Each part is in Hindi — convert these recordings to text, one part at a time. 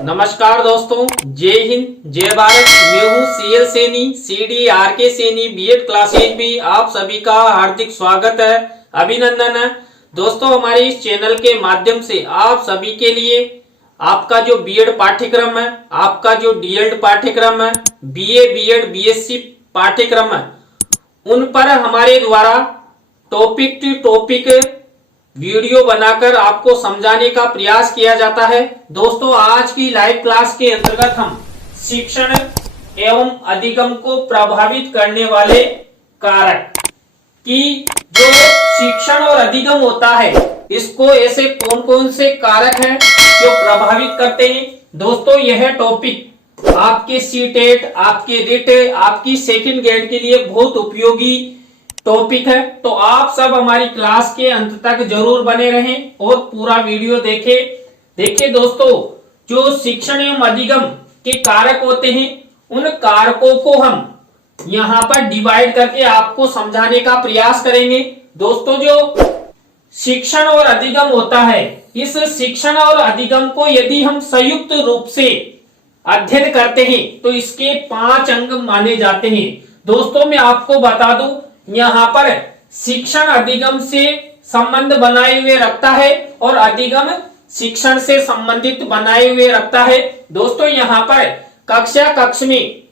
नमस्कार दोस्तों, जय हिंद जय भारत। मैं हूँ CL Saini, CD RK Saini BEd classes में आप सभी का हार्दिक स्वागत है, अभिनंदन है। दोस्तों, हमारे इस चैनल के माध्यम से आप सभी के लिए आपका जो बीएड पाठ्यक्रम है, आपका जो डीएड पाठ्यक्रम है, बीए बीएड बीएससी पाठ्यक्रम है, उन पर हमारे द्वारा टॉपिक टू टॉपिक वीडियो बनाकर आपको समझाने का प्रयास किया जाता है। दोस्तों, आज की लाइव क्लास के अंतर्गत हम शिक्षण एवं अधिगम को प्रभावित करने वाले कारक की जो शिक्षण और अधिगम होता है, इसको ऐसे कौन कौन से कारक हैं जो प्रभावित करते हैं। दोस्तों, यह टॉपिक आपके सीटेट, आपके रिट, आपकी सेकंड ग्रेड के लिए बहुत उपयोगी टॉपिक है। तो आप सब हमारी क्लास के अंत तक जरूर बने रहें और पूरा वीडियो देखें। देखिए दोस्तों, जो शिक्षण एवं अधिगम के कारक होते हैं, उन कारकों को हम यहाँ पर डिवाइड करके आपको समझाने का प्रयास करेंगे। दोस्तों, जो शिक्षण और अधिगम होता है, इस शिक्षण और अधिगम को यदि हम संयुक्त रूप से अध्ययन करते हैं तो इसके 5 अंग माने जाते हैं। दोस्तों, मैं आपको बता दूं, यहाँ पर शिक्षण अधिगम से संबंध बनाए हुए रखता है और अधिगम शिक्षण से संबंधित बनाए हुए रखता है। दोस्तों, यहाँ पर कक्ष में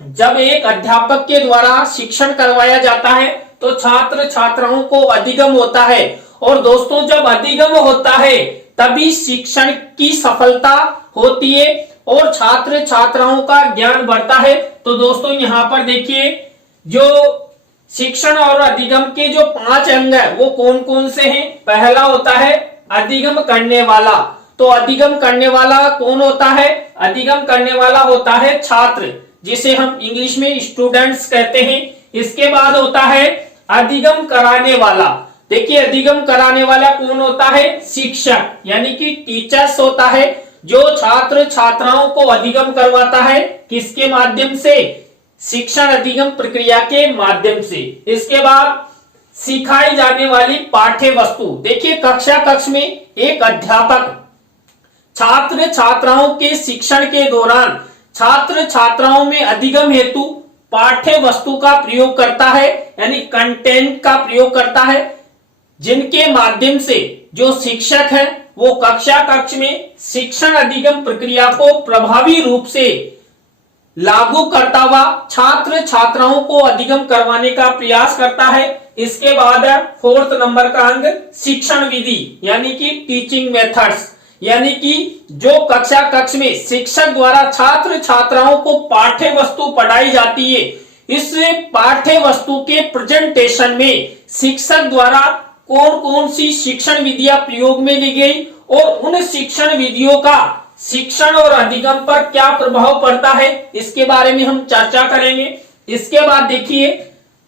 जब एक अध्यापक के द्वारा शिक्षण करवाया जाता है तो छात्र छात्राओं को अधिगम होता है, और दोस्तों जब अधिगम होता है तभी शिक्षण की सफलता होती है और छात्र छात्राओं का ज्ञान बढ़ता है। तो दोस्तों, यहाँ पर देखिए, जो शिक्षण और अधिगम के जो 5 अंग है वो कौन कौन से हैं। पहला होता है अधिगम करने वाला। तो अधिगम करने वाला कौन होता है? अधिगम करने वाला होता है छात्र, जिसे हम इंग्लिश में स्टूडेंट्स कहते हैं। इसके बाद होता है अधिगम कराने वाला। देखिए, अधिगम कराने वाला कौन होता है? शिक्षक, यानी कि टीचर्स होता है, जो छात्र छात्राओं को अधिगम करवाता है। किसके माध्यम से? शिक्षण अधिगम प्रक्रिया के माध्यम से। इसके बाद सिखाई जाने वाली पाठ्य वस्तु। देखिए, कक्ष में एक अध्यापक छात्र छात्राओं के शिक्षण के दौरान छात्र छात्राओं में अधिगम हेतु पाठ्य वस्तु का प्रयोग करता है, यानी कंटेंट का प्रयोग करता है, जिनके माध्यम से जो शिक्षक है वो कक्ष में शिक्षण अधिगम प्रक्रिया को प्रभावी रूप से लागू करता हुआ छात्र छात्राओं को अधिगम करवाने का प्रयास करता है। इसके बाद 4th नंबर का अंग शिक्षण विधि, यानी कि टीचिंग मेथड्स, यानी कि जो कक्ष में शिक्षक द्वारा छात्र छात्राओं को पाठ्य वस्तु पढ़ाई जाती है, इस पाठ्य वस्तु के प्रेजेंटेशन में शिक्षक द्वारा कौन कौन सी शिक्षण विधियां प्रयोग में ली गई और उन शिक्षण विधियों का शिक्षण और अधिगम पर क्या प्रभाव पड़ता है, इसके बारे में हम चर्चा करेंगे। इसके बाद देखिए,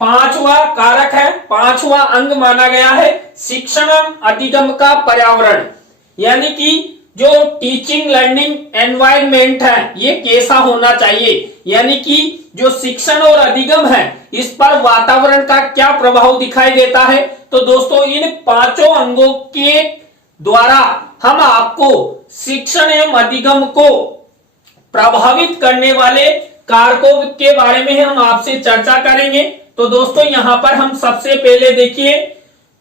5वां कारक है, 5वां अंग माना गया है शिक्षण अधिगम का पर्यावरण, यानी कि जो टीचिंग लर्निंग एनवायरनमेंट है ये कैसा होना चाहिए, यानी कि जो शिक्षण और अधिगम है इस पर वातावरण का क्या प्रभाव दिखाई देता है। तो दोस्तों, इन 5 अंगों के द्वारा हम आपको शिक्षण एवं अधिगम को प्रभावित करने वाले कारकों के बारे में हम आपसे चर्चा करेंगे। तो दोस्तों, यहाँ पर हम सबसे पहले देखिए,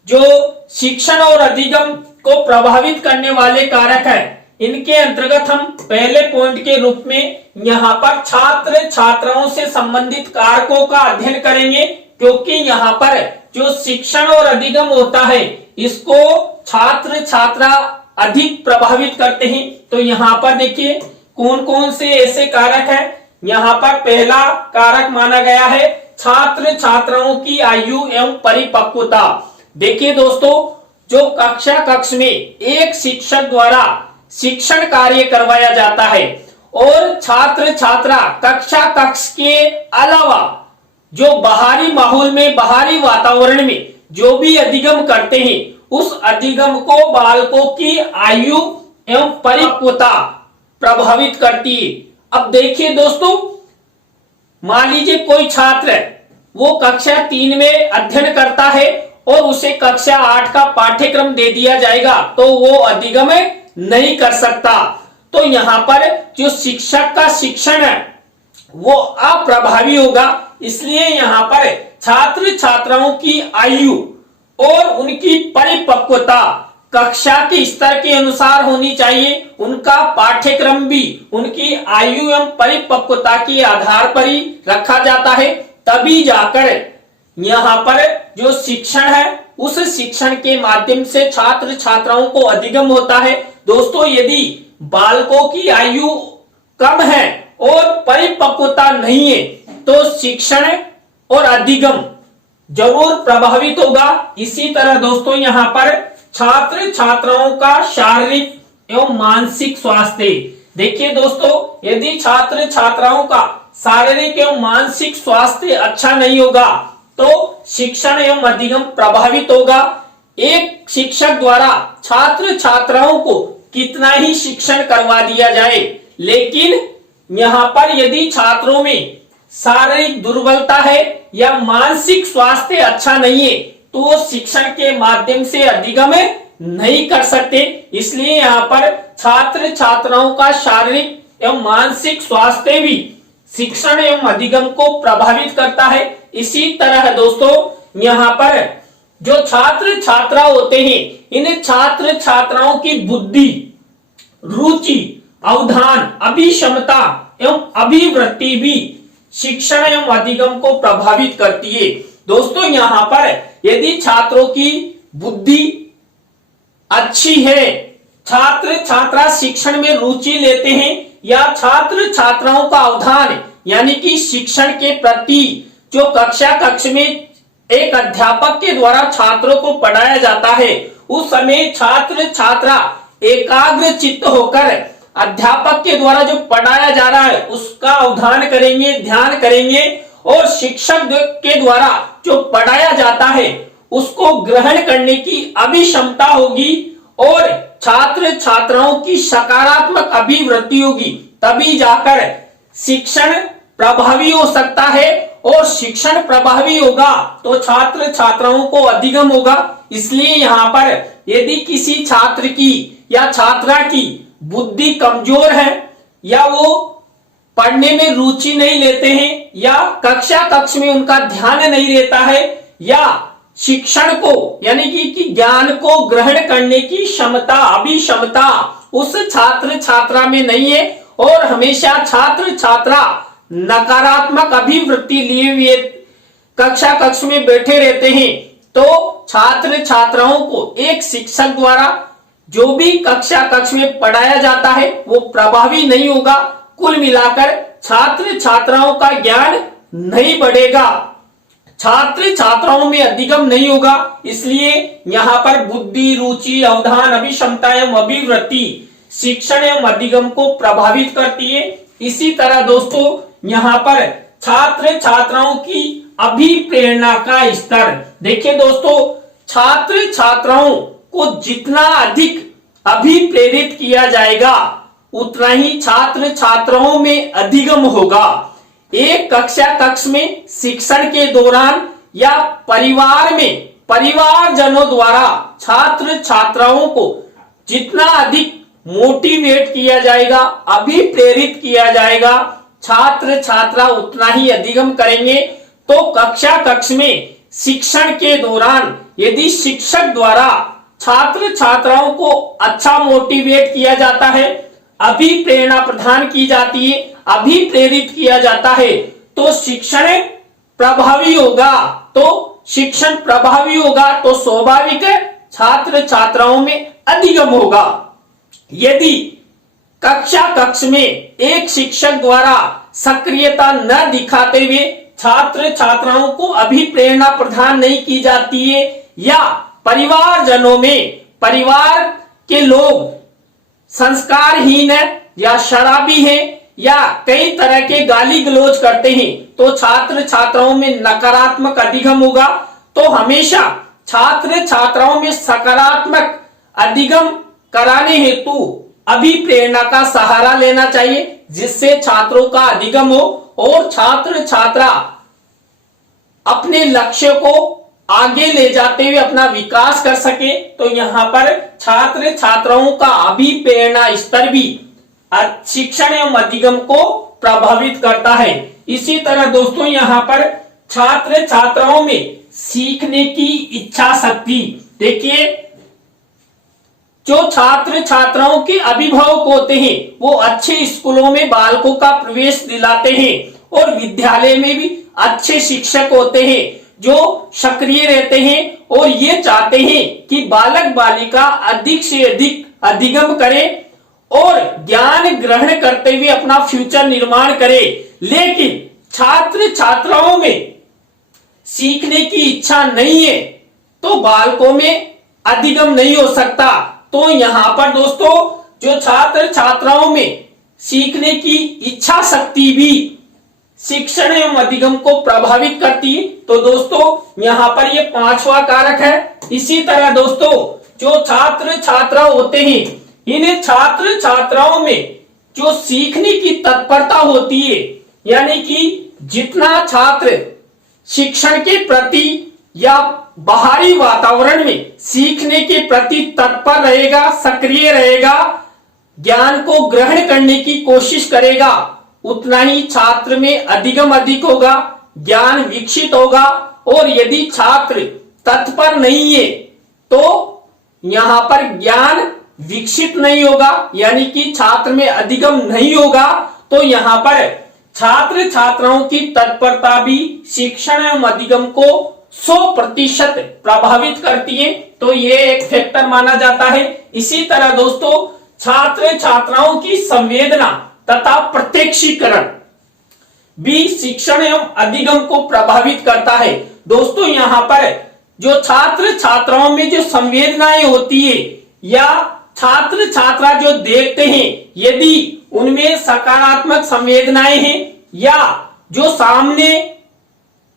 जो शिक्षण और अधिगम को प्रभावित करने वाले कारक है, इनके अंतर्गत हम पहले पॉइंट के रूप में यहाँ पर छात्र छात्राओं से संबंधित कारकों का अध्ययन करेंगे, क्योंकि यहाँ पर जो शिक्षण और अधिगम होता है इसको छात्र छात्रा अधिक प्रभावित करते हैं। तो यहाँ पर देखिए कौन कौन से ऐसे कारक हैं। यहाँ पर पहला कारक माना गया है छात्र छात्राओं की आयु एवं परिपक्वता। देखिए दोस्तों, जो कक्ष में एक शिक्षक द्वारा शिक्षण कार्य करवाया जाता है और छात्र छात्रा कक्ष के अलावा जो बाहरी माहौल में, बाहरी वातावरण में जो भी अधिगम करते हैं, उस अधिगम को बालकों की आयु एवं परिपक्वता प्रभावित करती है। अब देखिए दोस्तों, मान लीजिए कोई छात्र है, वो कक्षा 3 में अध्ययन करता है और उसे कक्षा 8 का पाठ्यक्रम दे दिया जाएगा तो वो अधिगम नहीं कर सकता। तो यहाँ पर जो शिक्षक का शिक्षण है वो अप्रभावी होगा। इसलिए यहाँ पर छात्र छात्राओं की आयु और उनकी परिपक्वता कक्षा के स्तर के अनुसार होनी चाहिए। उनका पाठ्यक्रम भी उनकी आयु एवं परिपक्वता के आधार पर ही रखा जाता है, तभी जाकर यहाँ पर जो शिक्षण है उस शिक्षण के माध्यम से छात्र छात्राओं को अधिगम होता है। दोस्तों, यदि बालकों की आयु कम है और परिपक्वता नहीं है तो शिक्षण और अधिगम जरूर प्रभावित होगा। इसी तरह दोस्तों यहाँ पर छात्र छात्राओं का शारीरिक एवं मानसिक स्वास्थ्य, देखिए दोस्तों, यदि छात्र छात्राओं का शारीरिक एवं मानसिक स्वास्थ्य अच्छा नहीं होगा तो शिक्षण एवं अधिगम प्रभावित होगा। एक शिक्षक द्वारा छात्र छात्राओं को कितना ही शिक्षण करवा दिया जाए, लेकिन यहाँ पर यदि छात्रों में शारीरिक दुर्बलता है या मानसिक स्वास्थ्य अच्छा नहीं है तो वो शिक्षण के माध्यम से अधिगम नहीं कर सकते। इसलिए यहाँ पर छात्र छात्राओं का शारीरिक एवं मानसिक स्वास्थ्य भी शिक्षण एवं अधिगम को प्रभावित करता है। इसी तरह दोस्तों यहाँ पर जो छात्र छात्रा होते हैं, इन छात्र छात्राओं की बुद्धि, रुचि, अवधान, अभिक्षमता एवं अभिवृत्ति भी शिक्षण एवं अधिगम को प्रभावित करती है। दोस्तों यहाँ पर यदि छात्रों की बुद्धि अच्छी है, छात्र छात्रा शिक्षण में रुचि लेते हैं, या छात्र छात्राओं का अवधान यानी कि शिक्षण के प्रति जो कक्ष में एक अध्यापक के द्वारा छात्रों को पढ़ाया जाता है, उस समय छात्र छात्रा एकाग्र चित्त होकर अध्यापक के द्वारा जो पढ़ाया जा रहा है उसका अवधान करेंगे, ध्यान करेंगे, और शिक्षक के द्वारा जो पढ़ाया जाता है उसको ग्रहण करने की अभिक्षमता होगी और छात्र छात्राओं की सकारात्मक अभिवृत्ति होगी, तभी जाकर शिक्षण प्रभावी हो सकता है। और शिक्षण प्रभावी होगा तो छात्र छात्राओं को अधिगम होगा। इसलिए यहाँ पर यदि किसी छात्र की या छात्रा की बुद्धि कमजोर है, या वो पढ़ने में रुचि नहीं लेते हैं, या कक्ष में उनका ध्यान नहीं रहता है, या शिक्षण को यानी कि ज्ञान को ग्रहण करने की क्षमता, अभिक्षमता उस छात्र छात्रा में नहीं है, और हमेशा छात्र छात्रा नकारात्मक अभिवृत्ति लिए हुए कक्ष में बैठे रहते हैं, तो छात्र छात्राओं को एक शिक्षक द्वारा जो भी कक्ष में पढ़ाया जाता है वो प्रभावी नहीं होगा। कुल मिलाकर छात्र छात्राओं का ज्ञान नहीं बढ़ेगा, छात्र छात्राओं में अधिगम नहीं होगा। इसलिए यहाँ पर बुद्धि, रुचि, अवधान, अभिक्षमता एवं अभिवृत्ति शिक्षण एवं अधिगम को प्रभावित करती है। इसी तरह दोस्तों यहाँ पर छात्र छात्राओं की अभिप्रेरणा का स्तर, देखिए दोस्तों, छात्र छात्राओं को जितना अधिक अभिप्रेरित किया जाएगा उतना ही छात्र छात्राओं में अधिगम होगा। एक कक्ष में शिक्षण के दौरान या परिवार में परिवारजनों द्वारा छात्र छात्राओं को जितना अधिक मोटिवेट किया जाएगा, अभिप्रेरित किया जाएगा, छात्र छात्रा उतना ही अधिगम करेंगे। तो कक्ष में शिक्षण के दौरान यदि शिक्षक द्वारा छात्र छात्राओं को अच्छा मोटिवेट किया जाता है, अभिप्रेरणा प्रदान की जाती है, अभिप्रेरित किया जाता है, तो शिक्षण प्रभावी होगा। तो शिक्षण प्रभावी होगा तो स्वाभाविक है छात्र छात्राओं में अधिगम होगा। यदि कक्ष में एक शिक्षक द्वारा सक्रियता न दिखाते हुए छात्र छात्राओं को अभिप्रेरणा प्रदान नहीं की जाती है, या परिवारजनों में परिवार के लोग संस्कारहीन है या शराबी है या कई तरह के गाली गलौज करते हैं, तो छात्र छात्राओं में नकारात्मक अधिगम होगा। तो हमेशा छात्र छात्राओं में सकारात्मक अधिगम कराने हेतु अभिप्रेरणा का सहारा लेना चाहिए, जिससे छात्रों का अधिगम हो और छात्र छात्रा अपने लक्ष्य को आगे ले जाते हुए अपना विकास कर सके। तो यहाँ पर छात्र छात्राओं का अभिप्रेरणा स्तर भी शिक्षण एवं अधिगम को प्रभावित करता है। इसी तरह दोस्तों यहाँ पर छात्र छात्राओं में सीखने की इच्छा शक्ति, देखिए जो छात्र छात्राओं के अभिभावक होते हैं वो अच्छे स्कूलों में बालकों का प्रवेश दिलाते हैं और विद्यालय में भी अच्छे शिक्षक होते हैं जो सक्रिय रहते हैं और ये चाहते हैं कि बालक बालिका अधिक से अधिक अधिगम करे और ज्ञान ग्रहण करते हुए अपना फ्यूचर निर्माण करे। लेकिन छात्र छात्राओं में सीखने की इच्छा नहीं है तो बालकों में अधिगम नहीं हो सकता। तो यहाँ पर दोस्तों जो छात्र छात्राओं में सीखने की इच्छा शक्ति भी शिक्षण एवं अधिगम को प्रभावित करती है। तो दोस्तों यहाँ पर ये पांचवा कारक है। इसी तरह दोस्तों जो छात्र छात्रा होते हैं इन छात्र छात्राओं में जो सीखने की तत्परता होती है, यानी कि जितना छात्र शिक्षण के प्रति या बाहरी वातावरण में सीखने के प्रति तत्पर रहेगा, सक्रिय रहेगा, ज्ञान को ग्रहण करने की कोशिश करेगा, उतना ही छात्र में अधिगम अधिक होगा, ज्ञान विकसित होगा। और यदि छात्र तत्पर नहीं है तो यहाँ पर ज्ञान विकसित नहीं होगा, यानी कि छात्र में अधिगम नहीं होगा। तो यहाँ पर छात्र छात्राओं की तत्परता भी शिक्षण एवं अधिगम को 100% प्रभावित करती है। तो ये एक फैक्टर माना जाता है। इसी तरह दोस्तों छात्र छात्राओं की संवेदना तथा प्रत्यक्षीकरण भी शिक्षण एवं अधिगम को प्रभावित करता है। दोस्तों यहाँ पर जो छात्र छात्राओं में जो संवेदनाएं होती है या छात्र छात्रा जो देखते हैं, यदि उनमें सकारात्मक संवेदनाएं हैं या जो सामने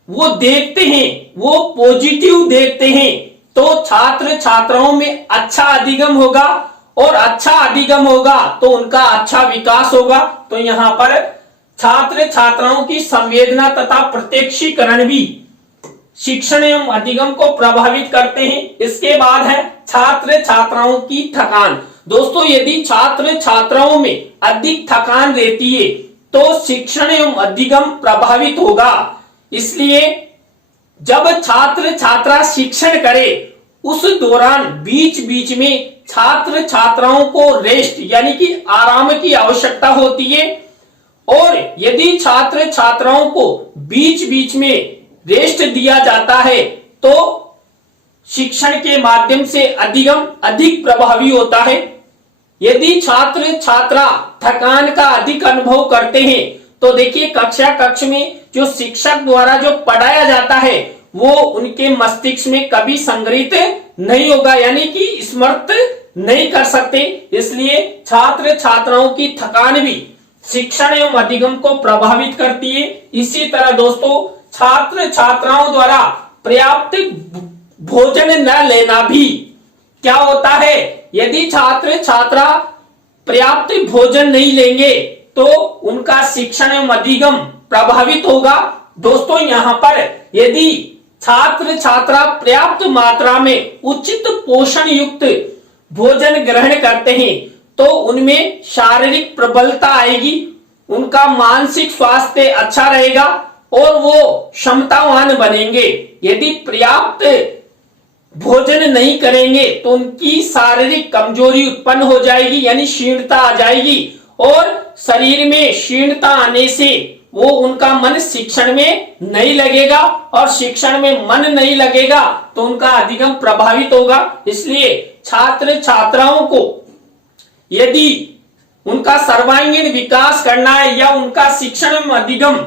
वो देखते हैं वो पॉजिटिव देखते हैं तो छात्र छात्राओं में अच्छा अधिगम होगा और अच्छा अधिगम होगा तो उनका अच्छा विकास होगा। तो यहाँ पर छात्र छात्राओं की संवेदना तथा प्रत्यक्षीकरण भी शिक्षण एवं अधिगम को प्रभावित करते हैं। इसके बाद है छात्र छात्राओं की थकान। दोस्तों यदि छात्र छात्राओं में अधिक थकान रहती है तो शिक्षण एवं अधिगम प्रभावित होगा। इसलिए जब छात्र छात्रा शिक्षण करे उस दौरान बीच बीच में छात्र छात्राओं को रेस्ट यानी कि आराम की आवश्यकता होती है और यदि छात्र छात्राओं को बीच बीच में रेस्ट दिया जाता है तो शिक्षण के माध्यम से अधिगम अधिक प्रभावी होता है। यदि छात्र छात्रा थकान का अधिक अनुभव करते हैं तो देखिए कक्ष में जो शिक्षक द्वारा जो पढ़ाया जाता है वो उनके मस्तिष्क में कभी संग्रहित नहीं होगा, यानी कि स्मृत नहीं कर सकते। इसलिए छात्र छात्राओं की थकान भी शिक्षण एवं अधिगम को प्रभावित करती है। इसी तरह दोस्तों छात्र छात्राओं द्वारा पर्याप्त भोजन न लेना भी क्या होता है, यदि छात्र छात्रा पर्याप्त भोजन नहीं लेंगे तो उनका शिक्षण एवं अधिगम प्रभावित होगा। दोस्तों यहाँ पर यदि छात्र छात्रा पर्याप्त मात्रा में उचित पोषण युक्त भोजन ग्रहण करते हैं तो उनमें शारीरिक प्रबलता आएगी, उनका मानसिक स्वास्थ्य अच्छा रहेगा और वो क्षमतावान बनेंगे। यदि पर्याप्त भोजन नहीं करेंगे तो उनकी शारीरिक कमजोरी उत्पन्न हो जाएगी, यानी क्षीणता आ जाएगी और शरीर में क्षीणता आने से वो उनका मन शिक्षण में नहीं लगेगा और शिक्षण में मन नहीं लगेगा तो उनका अधिगम प्रभावित होगा। इसलिए छात्र छात्राओं को यदि उनका सर्वांगीण विकास करना है या उनका शिक्षण में अधिगम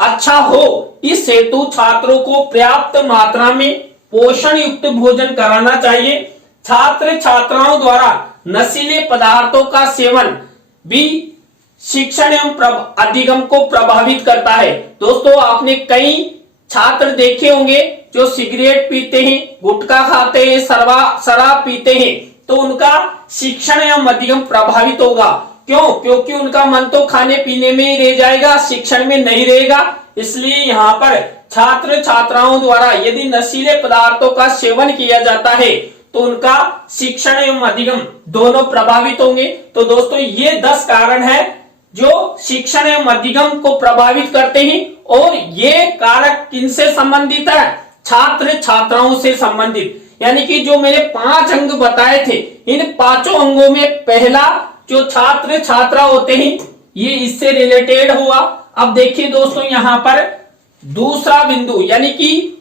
अच्छा हो, इस हेतु छात्रों को पर्याप्त मात्रा में पोषण युक्त भोजन कराना चाहिए। छात्र छात्राओं द्वारा नशीले पदार्थों का सेवन भी शिक्षण एवं अधिगम को प्रभावित करता है। दोस्तों आपने कई छात्र देखे होंगे जो सिगरेट पीते हैं, गुटखा खाते हैं, शराब पीते हैं तो उनका शिक्षण एवं अधिगम प्रभावित होगा। क्यों? क्योंकि उनका मन तो खाने पीने में ही रह जाएगा, शिक्षण में नहीं रहेगा। इसलिए यहाँ पर छात्र छात्राओं द्वारा यदि नशीले पदार्थों का सेवन किया जाता है तो उनका शिक्षण एवं अधिगम दोनों प्रभावित होंगे। तो दोस्तों ये 10 कारण है जो शिक्षण एवं अधिगम को प्रभावित करते हैं, और ये कारक किनसे संबंधित है? छात्र छात्राओं से संबंधित। यानी कि जो मैंने 5 अंग बताए थे, इन 5 अंगों में पहला जो छात्र छात्रा होते हैं ये इससे रिलेटेड हुआ। अब देखिए दोस्तों यहां पर दूसरा बिंदु, यानी कि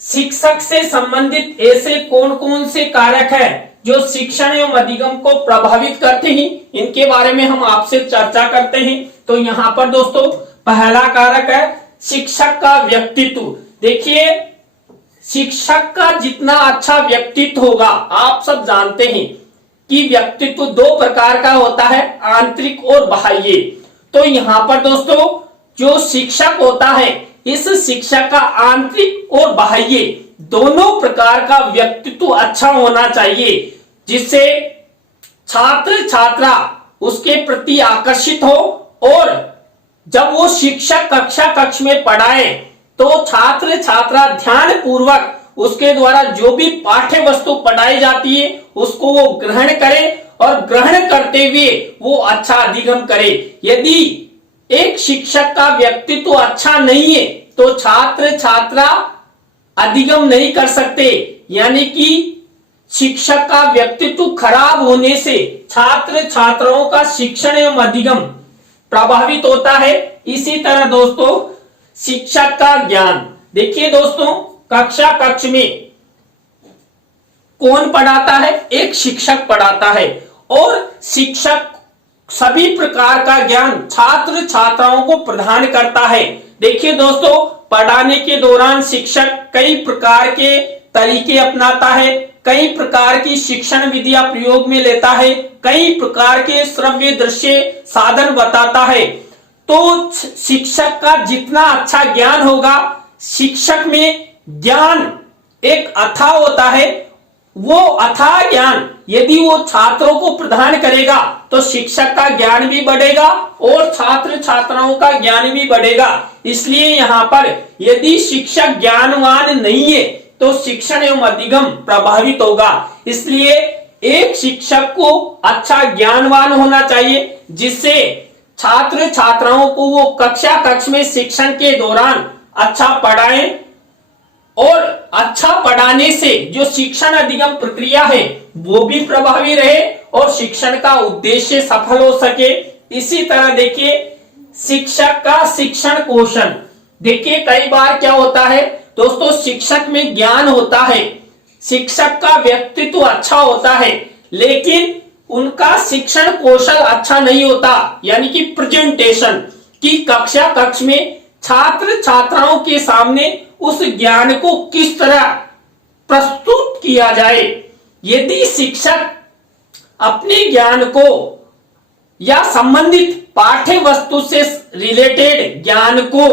शिक्षक से संबंधित ऐसे कौन कौन से कारक है जो शिक्षण एवं अधिगम को प्रभावित करते हैं, इनके बारे में हम आपसे चर्चा करते हैं। तो यहां पर दोस्तों पहला कारक है शिक्षक का व्यक्तित्व। देखिए शिक्षक का जितना अच्छा व्यक्तित्व होगा, आप सब जानते हैं कि व्यक्तित्व 2 प्रकार का होता है, आंतरिक और बाह्य। तो यहां पर दोस्तों जो शिक्षक होता है, इस शिक्षक का आंतरिक और बाह्य दोनों प्रकार का व्यक्तित्व अच्छा होना चाहिए, जिससे छात्र छात्रा उसके प्रति आकर्षित हो, और जब वो शिक्षक कक्ष में पढ़ाए तो छात्र छात्रा ध्यान पूर्वक उसके द्वारा जो भी पाठ्य वस्तु पढ़ाई जाती है उसको वो ग्रहण करे, और ग्रहण करते हुए वो अच्छा अधिगम करे। यदि एक शिक्षक का व्यक्तित्व अच्छा नहीं है तो छात्र छात्रा अधिगम नहीं कर सकते। यानी कि शिक्षक का व्यक्तित्व खराब होने से छात्र छात्राओं का शिक्षण एवं अधिगम प्रभावित होता है। इसी तरह दोस्तों शिक्षक का ज्ञान, देखिए दोस्तों कक्ष में कौन पढ़ाता है? एक शिक्षक पढ़ाता है, और शिक्षक सभी प्रकार का ज्ञान छात्र छात्राओं को प्रदान करता है। देखिए दोस्तों पढ़ाने के दौरान शिक्षक कई प्रकार के तरीके अपनाता है, कई प्रकार की शिक्षण विधियां प्रयोग में लेता है, कई प्रकार के श्रव्य दृश्य साधन बताता है। तो शिक्षक का जितना अच्छा ज्ञान होगा, शिक्षक में ज्ञान एक अथाह होता है, वो अथाह ज्ञान यदि वो छात्रों को प्रदान करेगा तो शिक्षक का ज्ञान भी बढ़ेगा और छात्र छात्राओं का ज्ञान भी बढ़ेगा। इसलिए यहाँ पर यदि शिक्षक ज्ञानवान नहीं है तो शिक्षण एवं अधिगम प्रभावित होगा। इसलिए एक शिक्षक को अच्छा ज्ञानवान होना चाहिए, जिससे छात्र छात्राओं को वो कक्ष में शिक्षण के दौरान अच्छा पढ़ाएं, और अच्छा पढ़ाने से जो शिक्षण अधिगम प्रक्रिया है वो भी प्रभावी रहे और शिक्षण का उद्देश्य सफल हो सके। इसी तरह देखिए शिक्षक का शिक्षण कौशल। देखिए कई बार क्या होता है दोस्तों, शिक्षक में ज्ञान होता है, शिक्षक का व्यक्तित्व अच्छा होता है, लेकिन उनका शिक्षण कौशल अच्छा नहीं होता। यानी कि प्रेजेंटेशन की कक्ष में छात्र छात्राओं के सामने उस ज्ञान को किस तरह प्रस्तुत किया जाए। यदि शिक्षक अपने ज्ञान को या संबंधित पाठ्य वस्तु से रिलेटेड ज्ञान को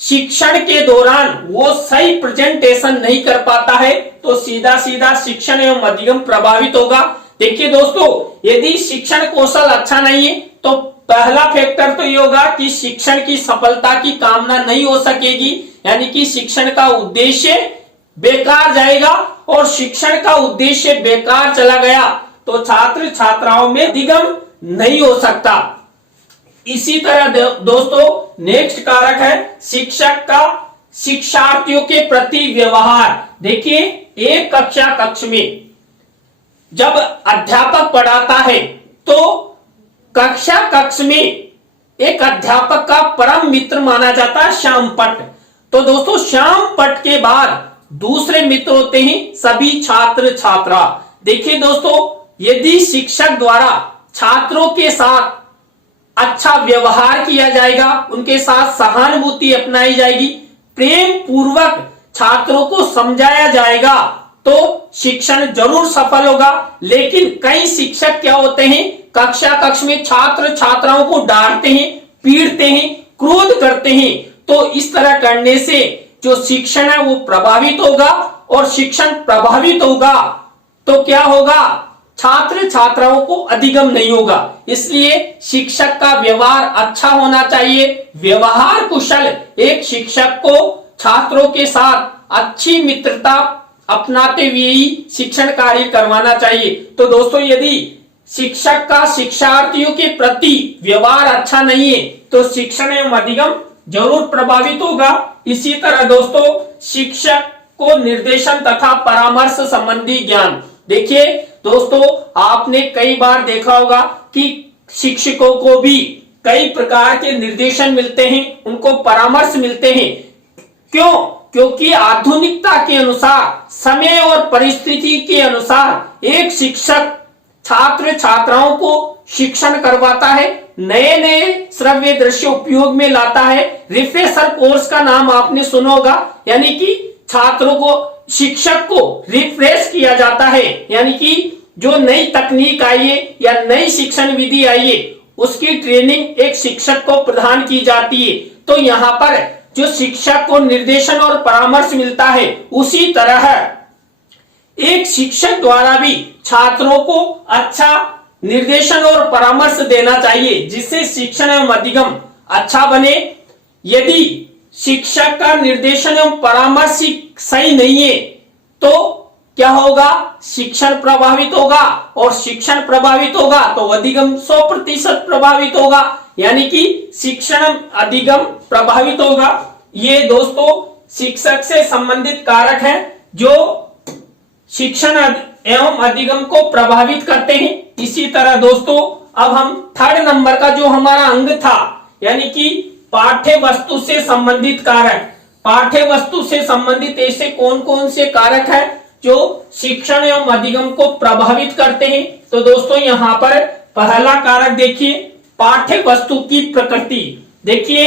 शिक्षण के दौरान वो सही प्रेजेंटेशन नहीं कर पाता है तो सीधा सीधा शिक्षण एवं अधिगम प्रभावित होगा। देखिए दोस्तों, यदि शिक्षण कौशल अच्छा नहीं है तो पहला फैक्टर तो ये होगा कि शिक्षण की सफलता की कामना नहीं हो सकेगी, यानी कि शिक्षण का उद्देश्य बेकार जाएगा, और शिक्षण का उद्देश्य बेकार चला गया तो छात्र छात्राओं में अधिगम नहीं हो सकता। इसी तरह दोस्तों नेक्स्ट कारक है शिक्षक का शिक्षार्थियों के प्रति व्यवहार। देखिए एक कक्ष में जब अध्यापक पढ़ाता है तो कक्ष में एक अध्यापक का परम मित्र माना जाता है श्याम पट। तो दोस्तों श्याम पट के बाद दूसरे मित्र होते हैं सभी छात्र छात्रा। देखिए दोस्तों, यदि शिक्षक द्वारा छात्रों के साथ अच्छा व्यवहार किया जाएगा, उनके साथ सहानुभूति अपनाई जाएगी, प्रेम पूर्वक छात्रों को समझाया जाएगा तो शिक्षण जरूर सफल होगा। लेकिन कई शिक्षक क्या होते हैं, कक्ष में छात्र छात्राओं को डांटते हैं, पीटते हैं, क्रोध करते हैं। तो इस तरह करने से जो शिक्षण है वो प्रभावित होगा, और शिक्षण प्रभावित होगा तो क्या होगा, छात्र छात्राओं को अधिगम नहीं होगा। इसलिए शिक्षक का व्यवहार अच्छा होना चाहिए। व्यवहार कुशल एक शिक्षक को छात्रों के साथ अच्छी मित्रता, अपनाते हुए ही शिक्षण कार्य करवाना चाहिए। तो दोस्तों यदि शिक्षक का शिक्षार्थियों के प्रति व्यवहार अच्छा नहीं है तो शिक्षण एवं अधिगम जरूर प्रभावित होगा। इसी तरह दोस्तों शिक्षक को निर्देशन तथा परामर्श संबंधी ज्ञान, देखिए दोस्तों आपने कई बार देखा होगा कि शिक्षकों को भी कई प्रकार के निर्देशन मिलते हैं, उनको परामर्श मिलते हैं। क्यों? क्योंकि आधुनिकता के अनुसार, समय और परिस्थिति के अनुसार एक शिक्षक छात्र छात्राओं को शिक्षण करवाता है, नए नए श्रव्य दृश्य उपयोग में लाता है। रिफ्रेशर कोर्स का नाम आपने सुना होगा, यानी कि छात्रों को, शिक्षक को रिफ्रेश किया जाता है, यानी कि जो नई तकनीक आई है या नई शिक्षण विधि आई है उसकी ट्रेनिंग एक शिक्षक को प्रदान की जाती है। तो यहाँ पर जो शिक्षक को निर्देशन और परामर्श मिलता है, उसी तरह एक शिक्षक द्वारा भी छात्रों को अच्छा निर्देशन और परामर्श देना चाहिए, जिससे शिक्षण एवं अधिगम अच्छा बने। यदि शिक्षक का निर्देशन एवं परामर्श सही नहीं है तो क्या होगा? शिक्षण प्रभावित होगा, और शिक्षण प्रभावित होगा तो अधिगम 100% प्रभावित होगा, यानी कि शिक्षण अधिगम प्रभावित होगा। ये दोस्तों शिक्षक से संबंधित कारक हैं जो शिक्षण एवं अधिगम को प्रभावित करते हैं। इसी तरह दोस्तों अब हम थर्ड नंबर का जो हमारा अंग था, यानी कि पाठ्य वस्तु से संबंधित कारक, पाठ्य वस्तु से संबंधित ऐसे कौन कौन से कारक हैं जो शिक्षण एवं अधिगम को प्रभावित करते हैं। तो दोस्तों यहाँ पर पहला कारक देखिए, पाठ्य वस्तु की प्रकृति। देखिए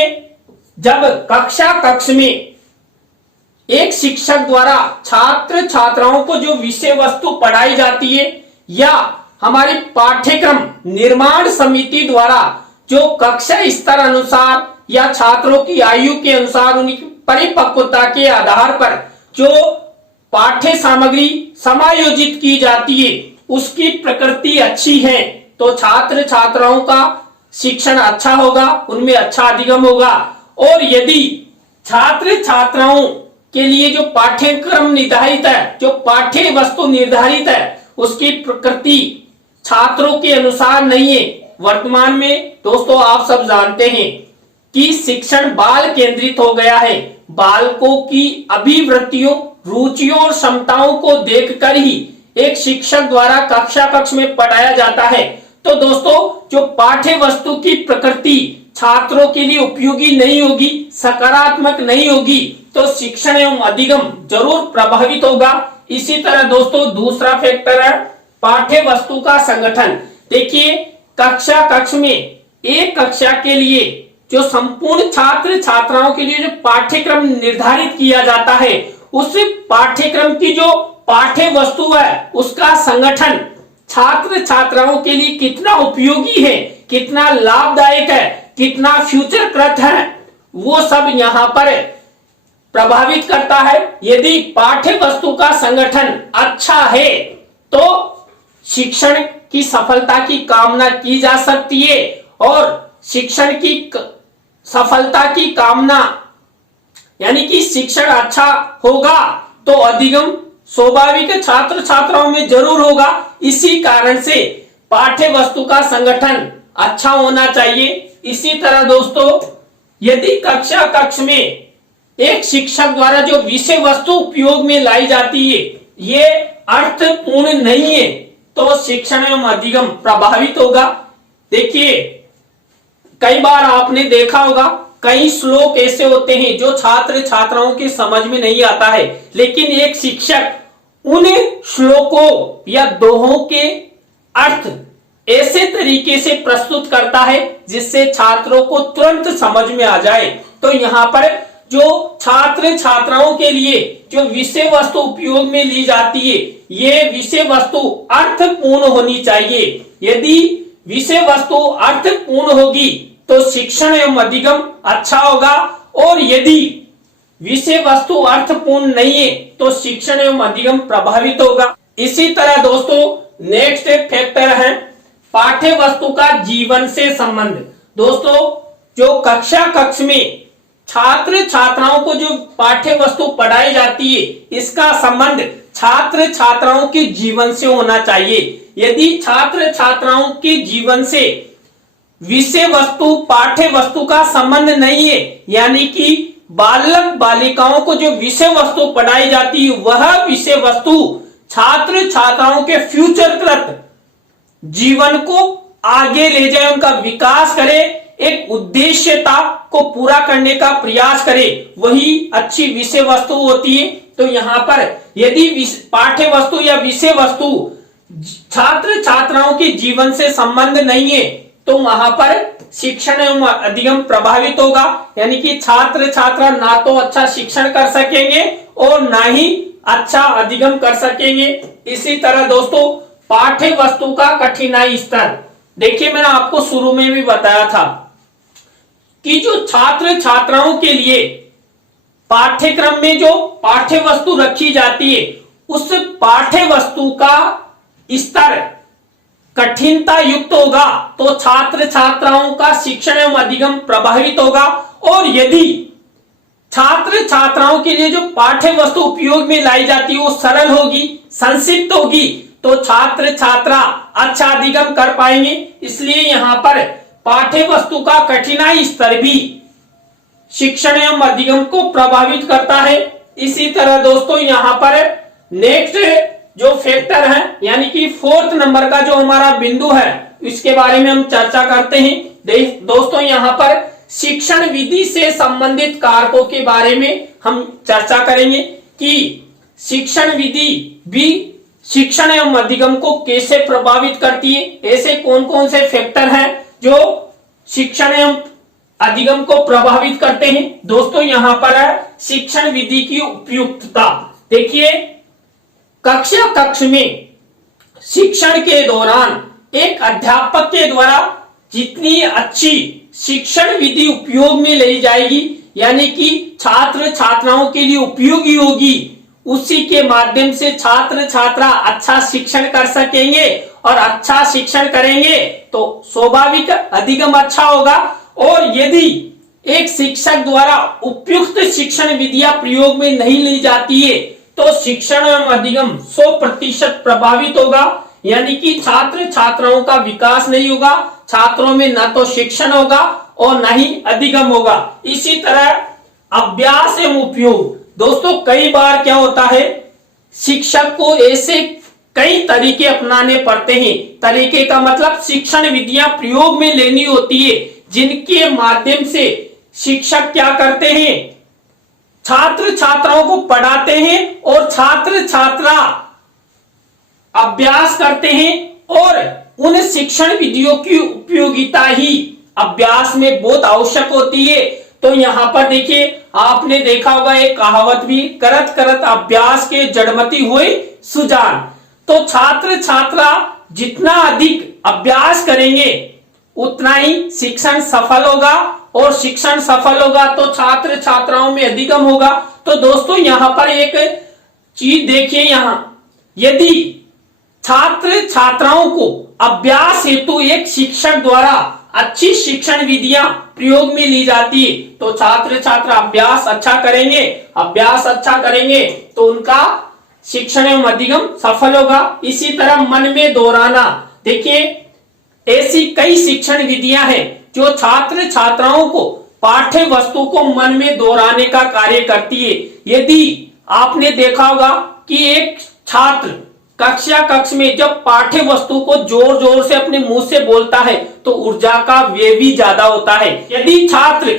जब कक्ष में एक शिक्षक द्वारा छात्र छात्राओं को जो विषय वस्तु पढ़ाई जाती है, या हमारी पाठ्यक्रम निर्माण समिति द्वारा जो कक्षा स्तर अनुसार या छात्रों की आयु के अनुसार उनकी परिपक्वता के आधार पर जो पाठ्य सामग्री समायोजित की जाती है, उसकी प्रकृति अच्छी है तो छात्र छात्राओं का शिक्षण अच्छा होगा, उनमें अच्छा अधिगम होगा। और यदि छात्र छात्राओं के लिए जो पाठ्यक्रम निर्धारित है, जो पाठ्य वस्तु निर्धारित है, उसकी प्रकृति छात्रों के अनुसार नहीं है। वर्तमान में दोस्तों आप सब जानते हैं कि शिक्षण बाल केंद्रित हो गया है। बालकों की अभिवृत्तियों, रुचियों और क्षमताओं को देखकर ही एक शिक्षक द्वारा कक्ष में पढ़ाया जाता है। तो दोस्तों जो पाठ्य वस्तु की प्रकृति छात्रों के लिए उपयोगी नहीं होगी, सकारात्मक नहीं होगी, तो शिक्षण एवं अधिगम जरूर प्रभावित होगा। इसी तरह दोस्तों दूसरा फैक्टर है पाठ्य वस्तु का संगठन। देखिए कक्ष में एक कक्षा के लिए जो संपूर्ण छात्र छात्राओं के लिए जो पाठ्यक्रम निर्धारित किया जाता है, उस पाठ्यक्रम की जो पाठ्य वस्तु है उसका संगठन छात्र छात्राओं के लिए कितना उपयोगी है, कितना लाभदायक है, कितना फ्यूचरकृत है, वो सब यहाँ पर प्रभावित करता है। यदि पाठ्य वस्तु का संगठन अच्छा है तो शिक्षण की सफलता की कामना की जा सकती है, और शिक्षण की सफलता की कामना यानी कि शिक्षण अच्छा होगा तो अधिगम स्वाभाविक छात्र छात्राओं में जरूर होगा। इसी कारण से पाठ्य वस्तु का संगठन अच्छा होना चाहिए। इसी तरह दोस्तों यदि कक्ष में एक शिक्षक द्वारा जो विषय वस्तु उपयोग में लाई जाती है ये अर्थपूर्ण नहीं है तो शिक्षण एवं अधिगम प्रभावित होगा। देखिए कई बार आपने देखा होगा कई श्लोक ऐसे होते हैं जो छात्र छात्राओं के समझ में नहीं आता है, लेकिन एक शिक्षक उन श्लोकों या दोहों के अर्थ ऐसे तरीके से प्रस्तुत करता है जिससे छात्रों को तुरंत समझ में आ जाए। तो यहाँ पर जो छात्र छात्राओं के लिए जो विषय वस्तु उपयोग में ली जाती है ये विषय वस्तु अर्थपूर्ण होनी चाहिए। यदि विषय वस्तु अर्थपूर्ण होगी तो शिक्षण एवं अधिगम अच्छा होगा, और यदि विषय वस्तु अर्थपूर्ण नहीं है तो शिक्षण एवं अधिगम प्रभावित होगा। इसी तरह दोस्तों नेक्स्ट फैक्टर है पाठ्य वस्तु का जीवन से संबंध। दोस्तों जो कक्ष में छात्र छात्राओं को जो पाठ्य वस्तु पढ़ाई जाती है इसका संबंध छात्र छात्राओं के जीवन से होना चाहिए। यदि छात्र छात्राओं के जीवन से विषय वस्तु पाठ्य वस्तु का संबंध नहीं है, यानी कि बालक बालिकाओं को जो विषय वस्तु पढ़ाई जाती है वह विषय वस्तु छात्र छात्राओं के फ्यूचरकृत जीवन को आगे ले जाए, उनका विकास करे, एक उद्देश्यता को पूरा करने का प्रयास करे, वही अच्छी विषय वस्तु होती है। तो यहाँ पर यदि पाठ्य वस्तु या विषय वस्तु छात्र छात्राओं के जीवन से संबंध नहीं है तो वहां पर शिक्षण एवं अधिगम प्रभावित होगा, यानी कि छात्र छात्रा ना तो अच्छा शिक्षण कर सकेंगे और ना ही अच्छा अधिगम कर सकेंगे। इसी तरह दोस्तों पाठ्य वस्तु का कठिनाई स्तर, देखिए मैंने आपको शुरू में भी बताया था कि जो छात्र छात्राओं के लिए पाठ्यक्रम में जो पाठ्य वस्तु रखी जाती है उस पाठ्य वस्तु का स्तर कठिनता युक्त होगा तो छात्र छात्राओं का शिक्षण एवं अधिगम प्रभावित होगा। और यदि छात्र छात्राओं के लिए जो पाठ्य वस्तु उपयोग में लाई जाती है वो सरल होगी, संक्षिप्त होगी, तो छात्र छात्रा अच्छा अधिगम कर पाएंगे। इसलिए यहाँ पर पाठ्य वस्तु का कठिनाई स्तर भी शिक्षण एवं अधिगम को प्रभावित करता है। इसी तरह दोस्तों यहाँ पर नेक्स्ट जो फैक्टर है, यानी कि 4th नंबर का जो हमारा बिंदु है इसके बारे में हम चर्चा करते हैं। दोस्तों यहाँ पर शिक्षण विधि से संबंधित कारकों के बारे में हम चर्चा करेंगे कि शिक्षण विधि भी शिक्षण एवं अधिगम को कैसे प्रभावित करती है, ऐसे कौन कौन से फैक्टर हैं जो शिक्षण एवं अधिगम को प्रभावित करते हैं। दोस्तों यहाँ पर है शिक्षण विधि की उपयुक्तता। देखिए कक्ष में शिक्षण के दौरान एक अध्यापक के द्वारा जितनी अच्छी शिक्षण विधि उपयोग में ली जाएगी, यानी कि छात्र छात्राओं के लिए उपयोगी होगी, उसी के माध्यम से छात्र छात्रा अच्छा शिक्षण कर सकेंगे और अच्छा शिक्षण करेंगे तो स्वाभाविक अधिगम अच्छा होगा। और यदि एक शिक्षक द्वारा उपयुक्त शिक्षण विधियां प्रयोग में नहीं ली जाती है तो शिक्षण एवं अधिगम 100% प्रभावित होगा, यानी कि छात्र छात्राओं का विकास नहीं होगा, छात्रों में न तो शिक्षण होगा और न ही अधिगम होगा। इसी तरह अभ्यास एवं उपयोग, दोस्तों कई बार क्या होता है शिक्षक को ऐसे कई तरीके अपनाने पड़ते हैं, तरीके का मतलब शिक्षण विधियां प्रयोग में लेनी होती है जिनके माध्यम से शिक्षक क्या करते हैं, छात्र छात्राओं को पढ़ाते हैं और छात्र छात्रा अभ्यास करते हैं और उन शिक्षण विधियों की उपयोगिता ही अभ्यास में बहुत आवश्यक होती है। तो यहाँ पर देखिए आपने देखा होगा एक कहावत भी, करत करत अभ्यास के जड़मती हुई सुजान। तो छात्र छात्रा जितना अधिक अभ्यास करेंगे उतना ही शिक्षण सफल होगा और शिक्षण सफल होगा तो छात्र छात्राओं में अधिगम होगा। तो दोस्तों यहाँ पर एक चीज देखिए, यहाँ यदि छात्र छात्राओं को अभ्यास हेतु एक शिक्षक द्वारा अच्छी शिक्षण विधियां प्रयोग में ली जाती है तो छात्र छात्रा अभ्यास अच्छा करेंगे, अभ्यास अच्छा करेंगे तो उनका शिक्षण एवं अधिगम सफल होगा। इसी तरह मन में दोहराना, देखिए ऐसी कई शिक्षण विधियां हैं जो छात्र छात्राओं को पाठ्य वस्तु को मन में दोहराने का कार्य करती है। यदि आपने देखा होगा कि एक छात्र कक्ष में जब पाठ्य वस्तु को जोर जोर से अपने मुंह से बोलता है तो ऊर्जा का व्यय भी ज्यादा होता है। यदि छात्र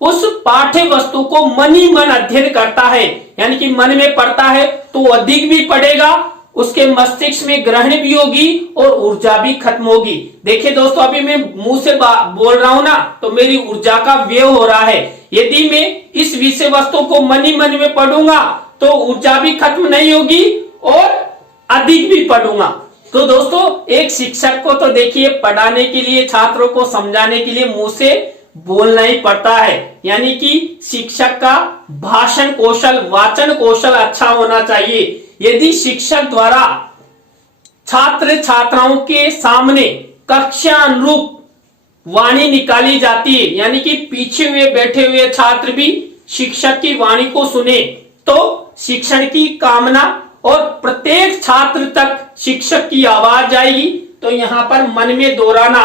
उस पाठ्य वस्तु को मन ही मन अध्ययन करता है, यानी कि मन में पढ़ता है, तो अधिक भी पढ़ेगा, उसके मस्तिष्क में ग्रहण भी होगी और ऊर्जा भी खत्म होगी। देखिए दोस्तों अभी मैं मुंह से बोल रहा हूं ना तो मेरी ऊर्जा का व्यय हो रहा है। यदि मैं इस विषय वस्तु को मन ही मन में पढ़ूंगा तो ऊर्जा भी खत्म नहीं होगी और अधिक भी पढ़ूंगा। तो दोस्तों एक शिक्षक को तो देखिए पढ़ाने के लिए, छात्रों को समझाने के लिए मुंह से बोलना ही पड़ता है, यानी कि शिक्षक का भाषण कौशल, वाचन कौशल अच्छा होना चाहिए। यदि शिक्षक द्वारा छात्र छात्राओं के सामने कक्षा अनुरूप वाणी निकाली जाती है, यानी कि पीछे हुए बैठे हुए छात्र भी शिक्षक की वाणी को सुने तो शिक्षण की कामना और प्रत्येक छात्र तक शिक्षक की आवाज जाएगी। तो यहां पर मन में दोहराना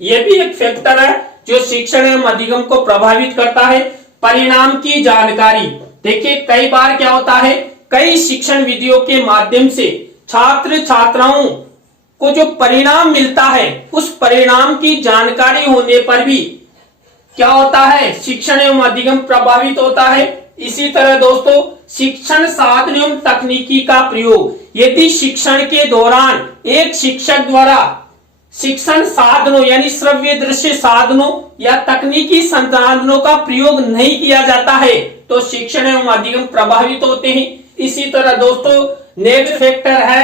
यह भी एक फैक्टर है जो शिक्षण एवं अधिगम को प्रभावित करता है। परिणाम की जानकारी, देखिए कई बार क्या होता है, कई शिक्षण विधियों के माध्यम से छात्र छात्राओं को जो परिणाम मिलता है उस परिणाम की जानकारी होने पर भी क्या होता है, शिक्षण एवं अधिगम प्रभावित होता है। इसी तरह दोस्तों शिक्षण साधन एवं तकनीकी का प्रयोग, यदि शिक्षण के दौरान एक शिक्षक द्वारा शिक्षण साधनों यानी श्रव्य दृश्य साधनों या तकनीकी संसाधनों का प्रयोग नहीं किया जाता है तो शिक्षण एवं अधिगम प्रभावित होते हैं। इसी तरह दोस्तों नेक्स्ट फैक्टर है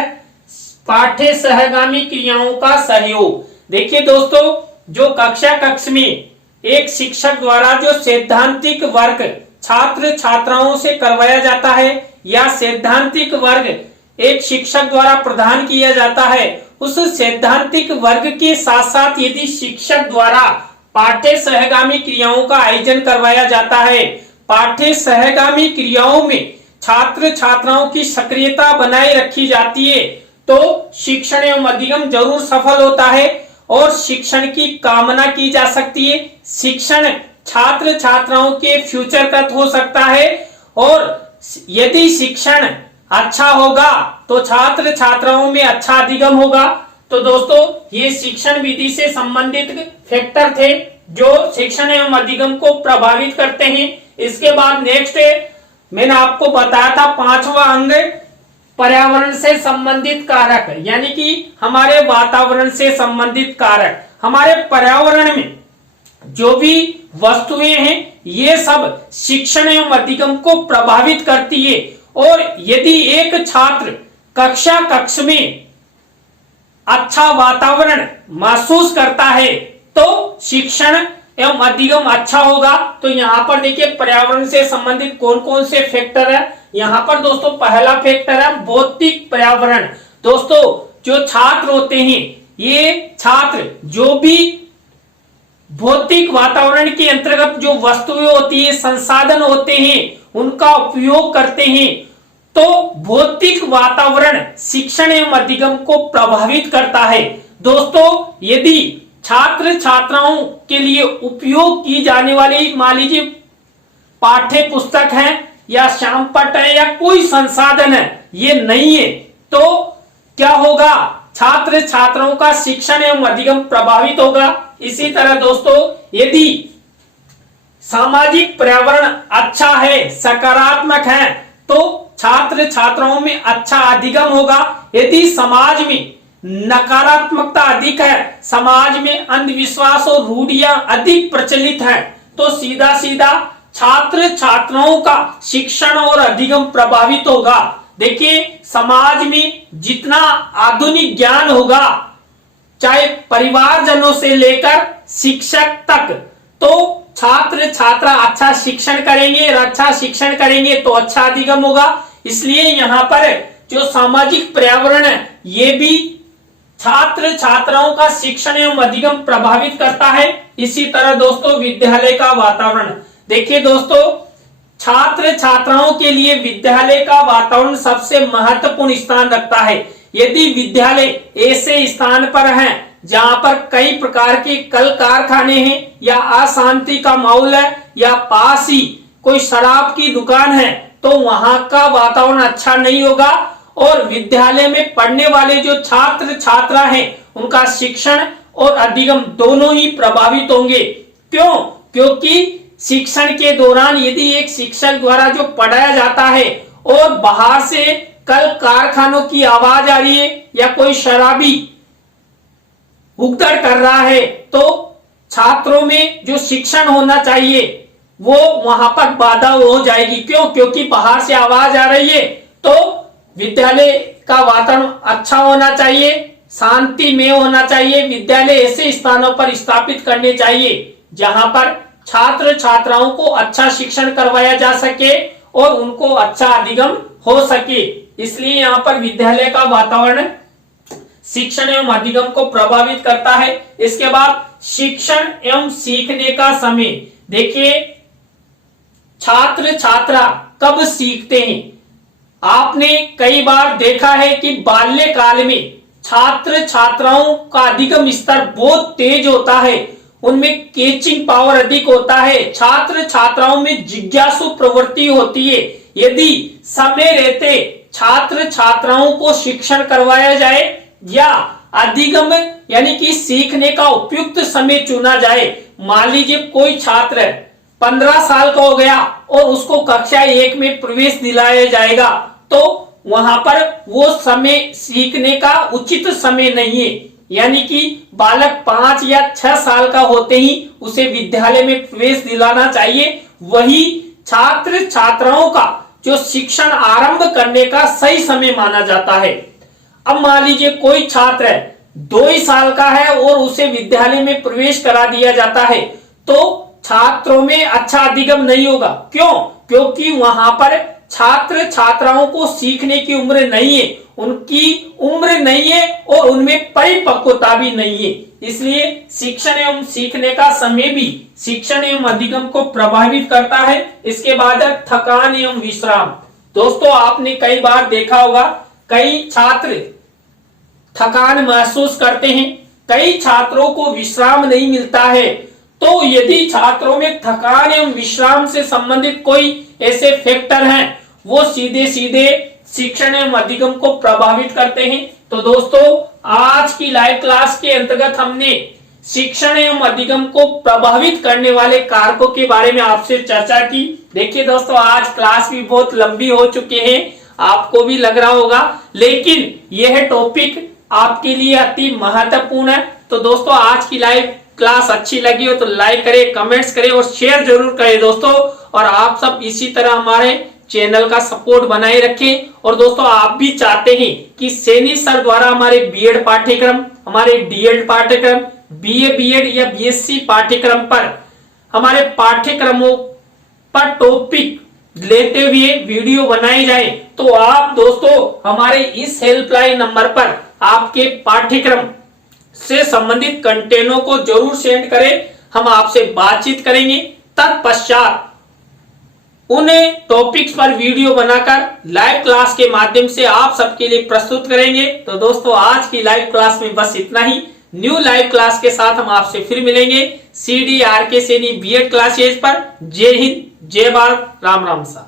पाठ्य सहगामी क्रियाओं का सहयोग। देखिए दोस्तों जो कक्ष में एक शिक्षक द्वारा जो सैद्धांतिक वर्ग छात्र छात्राओं से करवाया जाता है या सैद्धांतिक वर्ग एक शिक्षक द्वारा प्रदान किया जाता है, उस सैद्धांतिक वर्ग के साथ साथ यदि शिक्षक द्वारा पाठ्य सहगामी क्रियाओं का आयोजन करवाया जाता है, पाठ्य सहगामी क्रियाओं में छात्र छात्राओं की सक्रियता बनाए रखी जाती है तो शिक्षण एवं अधिगम जरूर सफल होता है और शिक्षण की कामना की जा सकती है। शिक्षण छात्र छात्राओं के फ्यूचर तक हो सकता है और यदि शिक्षण अच्छा होगा तो छात्र छात्राओं में अच्छा अधिगम होगा। तो दोस्तों ये शिक्षण विधि से संबंधित फैक्टर थे जो शिक्षण एवं अधिगम को प्रभावित करते हैं। इसके बाद नेक्स्ट मैंने आपको बताया था पांचवा अंग पर्यावरण से संबंधित कारक, यानी कि हमारे वातावरण से संबंधित कारक। हमारे पर्यावरण में जो भी वस्तुएं हैं ये सब शिक्षण एवं अधिगम को प्रभावित करती है और यदि एक छात्र कक्ष में अच्छा वातावरण महसूस करता है तो शिक्षण एवं अधिगम अच्छा होगा। तो यहाँ पर देखिए पर्यावरण से संबंधित कौन कौन से फैक्टर है। यहाँ पर दोस्तों पहला फैक्टर है भौतिक पर्यावरण। दोस्तों जो छात्र होते हैं ये छात्र जो भी भौतिक वातावरण के अंतर्गत जो वस्तुएं होती है संसाधन होते हैं उनका उपयोग करते हैं तो भौतिक वातावरण शिक्षण एवं अधिगम को प्रभावित करता है। दोस्तों यदि छात्र छात्राओं के लिए उपयोग की जाने वाली मान लीजिए पाठ्य पुस्तक है या श्यामपट्ट है या कोई संसाधन है ये नहीं है तो क्या होगा, छात्र छात्राओं का शिक्षण एवं अधिगम प्रभावित होगा। इसी तरह दोस्तों यदि सामाजिक पर्यावरण अच्छा है सकारात्मक है तो छात्र छात्राओं में अच्छा अधिगम होगा। यदि समाज में नकारात्मकता अधिक है, समाज में अंधविश्वास और रूढ़ियां अधिक प्रचलित है तो सीधा सीधा छात्र छात्राओं का शिक्षण और अधिगम प्रभावित होगा। देखिए समाज में जितना आधुनिक ज्ञान होगा चाहे परिवारजनों से लेकर शिक्षक तक तो छात्र छात्रा अच्छा शिक्षण करेंगे और अच्छा शिक्षण करेंगे तो अच्छा अधिगम होगा। इसलिए यहाँ पर जो सामाजिक पर्यावरण है ये भी छात्र छात्राओं का शिक्षण एवं अधिगम प्रभावित करता है। इसी तरह दोस्तों विद्यालय का वातावरण, देखिए दोस्तों छात्र छात्राओं के लिए विद्यालय का वातावरण सबसे महत्वपूर्ण स्थान रखता है। यदि विद्यालय ऐसे स्थान पर है जहां पर कई प्रकार के कल कारखाने हैं या अशांति का माहौल है या पास ही कोई शराब की दुकान है तो वहां का वातावरण अच्छा नहीं होगा और विद्यालय में पढ़ने वाले जो छात्र छात्रा हैं उनका शिक्षण और अधिगम दोनों ही प्रभावित होंगे। क्यों? क्योंकि शिक्षण के दौरान यदि एक शिक्षक द्वारा जो पढ़ाया जाता है और बाहर से कल कारखानों की आवाज आ रही है या कोई शराबी उगदड़ कर रहा है तो छात्रों में जो शिक्षण होना चाहिए वो वहां पर बाधा हो जाएगी। क्यों? क्योंकि बाहर से आवाज आ रही है। तो विद्यालय का वातावरण अच्छा होना चाहिए, शांति में होना चाहिए। विद्यालय ऐसे स्थानों पर स्थापित करने चाहिए जहां पर छात्र छात्राओं को अच्छा शिक्षण करवाया जा सके और उनको अच्छा अधिगम हो सके। इसलिए यहाँ पर विद्यालय का वातावरण शिक्षण एवं अधिगम को प्रभावित करता है। इसके बाद शिक्षण एवं सीखने का समय, देखिए छात्र छात्रा कब सीखते हैं। आपने कई बार देखा है कि बाल्यकाल में छात्र छात्राओं का अधिगम स्तर बहुत तेज होता है, उनमें कैचिंग पावर अधिक होता है, छात्र छात्राओं में जिज्ञासु प्रवृत्ति होती है। यदि समय रहते छात्र छात्राओं को शिक्षण करवाया जाए या अधिगम यानी कि सीखने का उपयुक्त समय चुना जाए, मान लीजिए कोई छात्र 15 साल का हो गया और उसको कक्षा 1 में प्रवेश दिलाया जाएगा, तो वहां पर वो समय सीखने का उचित समय नहीं है। यानी कि बालक 5 या 6 साल का होते ही उसे विद्यालय में प्रवेश दिलाना चाहिए। वही छात्र छात्राओं का जो शिक्षण आरंभ करने का सही समय माना जाता है। अब मान लीजिए कोई छात्र 2 ही साल का है और उसे विद्यालय में प्रवेश करा दिया जाता है, तो छात्रों में अच्छा अधिगम नहीं होगा। क्यों? क्योंकि वहां पर छात्र छात्राओं को सीखने की उम्र नहीं है, उनकी उम्र नहीं है और उनमें परिपक्वता भी नहीं है। इसलिए शिक्षण एवं सीखने का समय भी शिक्षण एवं अधिगम को प्रभावित करता है। इसके बाद है थकान एवं विश्राम। दोस्तों, आपने कई बार देखा होगा कई छात्र थकान महसूस करते हैं, कई छात्रों को विश्राम नहीं मिलता है। तो यदि छात्रों में थकान एवं विश्राम से संबंधित कोई ऐसे फैक्टर हैं, वो सीधे सीधे शिक्षण एवं अधिगम को प्रभावित करते हैं। तो दोस्तों, आज की लाइव क्लास के अंतर्गत हमने शिक्षण एवं अधिगम को प्रभावित करने वाले कारकों के बारे में आपसे चर्चा की। देखिए दोस्तों, आज क्लास भी बहुत लंबी हो चुकी है, आपको भी लग रहा होगा, लेकिन यह टॉपिक आपके लिए अति महत्वपूर्ण है। तो दोस्तों, आज की लाइव क्लास अच्छी लगी हो तो लाइक करें, कमेंट्स करें और शेयर जरूर करें दोस्तों। और आप सब इसी तरह हमारे चैनल का सपोर्ट बनाए रखें। और दोस्तों, आप भी चाहते हैं कि सैनी सर द्वारा हमारे बीएड पाठ्यक्रम, हमारे डीएड पाठ्यक्रम, बीए बीएड या बीएससी पाठ्यक्रम पर हमारे पाठ्यक्रमों पर टॉपिक लेते हुए वीडियो बनाए जाए, तो आप दोस्तों हमारे इस हेल्पलाइन नंबर पर आपके पाठ्यक्रम से संबंधित कंटेनों को जरूर सेंड करें। हम आपसे बातचीत करेंगे, तत्पश्चात उन टॉपिक्स पर वीडियो बनाकर लाइव क्लास के माध्यम से आप सबके लिए प्रस्तुत करेंगे। तो दोस्तों, आज की लाइव क्लास में बस इतना ही। न्यू लाइव क्लास के साथ हम आपसे फिर मिलेंगे CDRK सैनी बीएड क्लासेज पर। जय हिंद, जय भारत, राम राम सा।